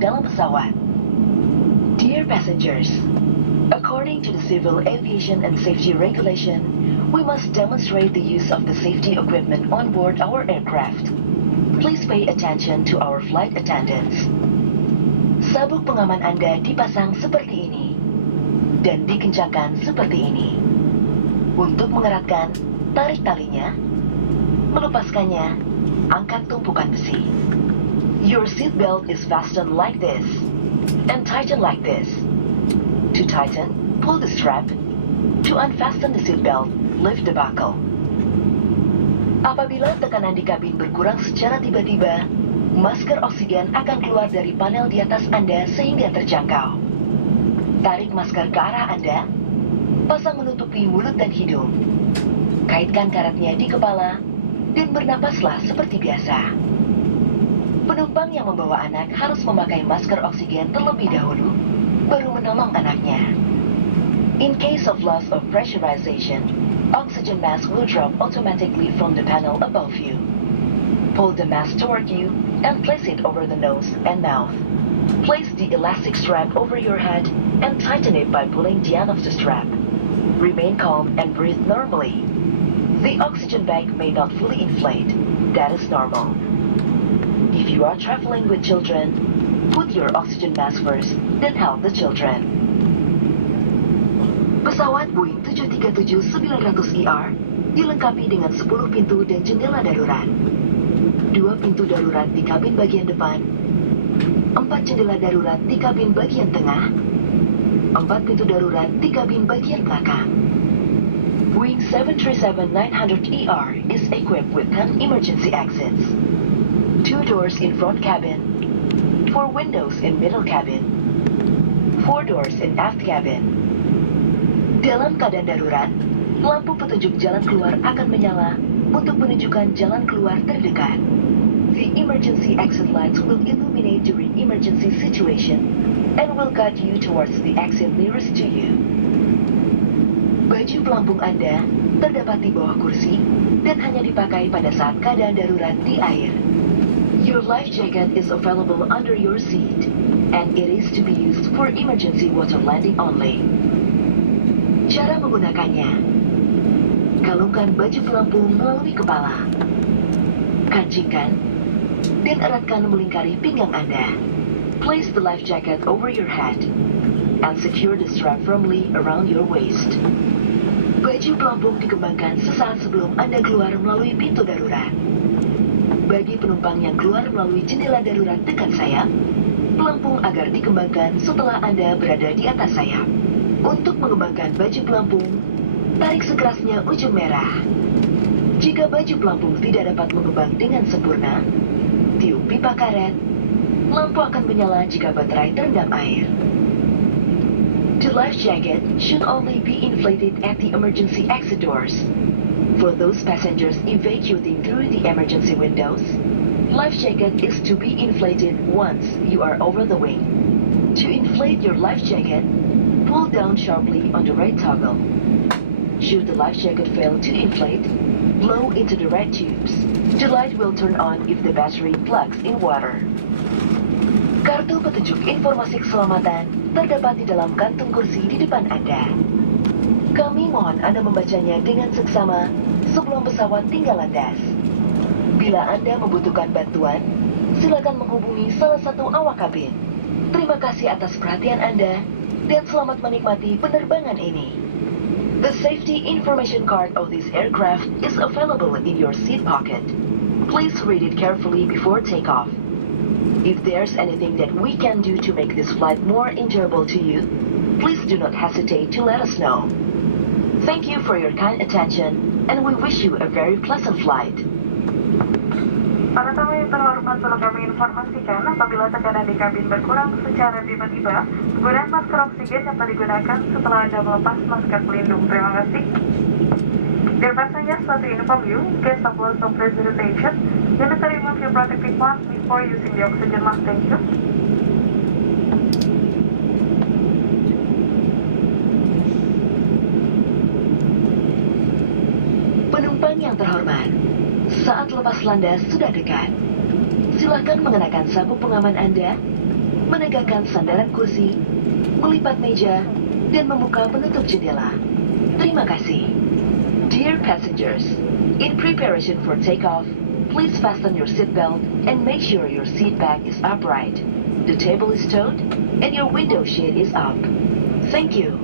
dalam pesawat. Dear passengers, according to the Civil Aviation and Safety Regulation, we must demonstrate the use of the safety equipment on board our aircraft. Please pay attention to our flight attendants. Sabuk pengaman Anda dipasang seperti ini dan dikencangkan seperti ini. Untuk mengeratkan, tarik talinya. Melepaskannya, angkat tumpukan besi. Your seat belt is fastened like this and tighten like this. To tighten, pull the strap. To unfasten the seat belt, lift the buckle. Apabila tekanan di kabin berkurang secara tiba-tiba, masker oksigen akan keluar dari panel di atas Anda sehingga terjangkau. Tarik masker ke arah Anda, pasang menutupi mulut dan hidung. Kaitkan karetnya di kepala, dan bernapaslah seperti biasa. Penumpang yang membawa anak harus memakai masker oksigen terlebih dahulu, baru menolong anaknya. In case of loss of pressurization, oxygen mask will drop automatically from the panel above you. Pull the mask toward you and place it over the nose and mouth. Place the elastic strap over your head and tighten it by pulling the end of the strap. Remain calm and breathe normally. The oxygen bag may not fully inflate. That is normal. If you are traveling with children, put your oxygen mask first, then help the children. Pesawat Boeing 737-900ER dilengkapi dengan 10 pintu dan jendela darurat. 2 pintu darurat di kabin bagian depan, 4 jendela darurat di kabin bagian tengah, 4 pintu darurat di kabin bagian belakang. Boeing 737-900ER is equipped with 10 emergency exits. 2 doors in front cabin, 4 windows in middle cabin, 4 doors in aft cabin. Dalam keadaan darurat, lampu petunjuk jalan keluar akan menyala untuk menunjukkan jalan keluar terdekat. The emergency exit lights will illuminate during emergency situation and will guide you towards the exit nearest to you. Baju pelampung Anda terdapat di bawah kursi dan hanya dipakai pada saat keadaan darurat di air. Your life jacket is available under your seat, and it is to be used for emergency water landing only. Cara menggunakannya: kalungkan baju pelampung melalui kepala, kancingkan, dan eratkan melingkari pinggang Anda. Place the life jacket over your head, and secure the strap firmly around your waist. Baju pelampung dikembangkan sesaat sebelum Anda keluar melalui pintu darurat. Bagi penumpang yang keluar melalui jendela darurat dekat sayap, pelampung agar dikembangkan setelah Anda berada di atas sayap. Untuk mengembangkan baju pelampung, tarik sekerasnya ujung merah. Jika baju pelampung tidak dapat mengembang dengan sempurna, tiup pipa karet. Lampu akan menyala jika baterai terendam air. The life jacket should only be inflated at the emergency exit doors. For those passengers evacuating through the emergency windows, life jacket is to be inflated once you are over the wing. To inflate your life jacket, pull down sharply on the right toggle. Should the life jacket fail to inflate, blow into the red tubes. The light will turn on if the battery plugs in water. Kartu petunjuk informasi keselamatan terdapat di dalam kantung kursi di depan Anda. Kami mohon Anda membacanya dengan seksama sebelum pesawat tinggal landas. Bila Anda membutuhkan bantuan, silakan menghubungi salah satu awak kabin. Terima kasih atas perhatian Anda dan selamat menikmati penerbangan ini. The safety information card of this aircraft is available in your seat pocket. Please read it carefully before takeoff. If there's anything that we can do to make this flight more enjoyable to you, please do not hesitate to let us know. Thank you for your kind attention, and we wish you a very pleasant flight. Para tamu yang terhormat, perlu kami informasikan apabila tekanan di kabin berkurang secara tiba-tiba, penggunaan masker oksigen dapat digunakan setelah Anda melepas masker pelindung. Terima kasih. Dear passengers, let me inform you, in case of loss of pressurization, you need to remove your protective mask before using the oxygen mask. Thank you. Penumpang yang terhormat, saat lepas landas sudah dekat. Silakan mengenakan sabuk pengaman Anda, menegakkan sandaran kursi, melipat meja, dan membuka penutup jendela. Terima kasih. Dear passengers, in preparation for takeoff, please fasten your seatbelt and make sure your seat back is upright. The table is stowed and your window shade is up. Thank you.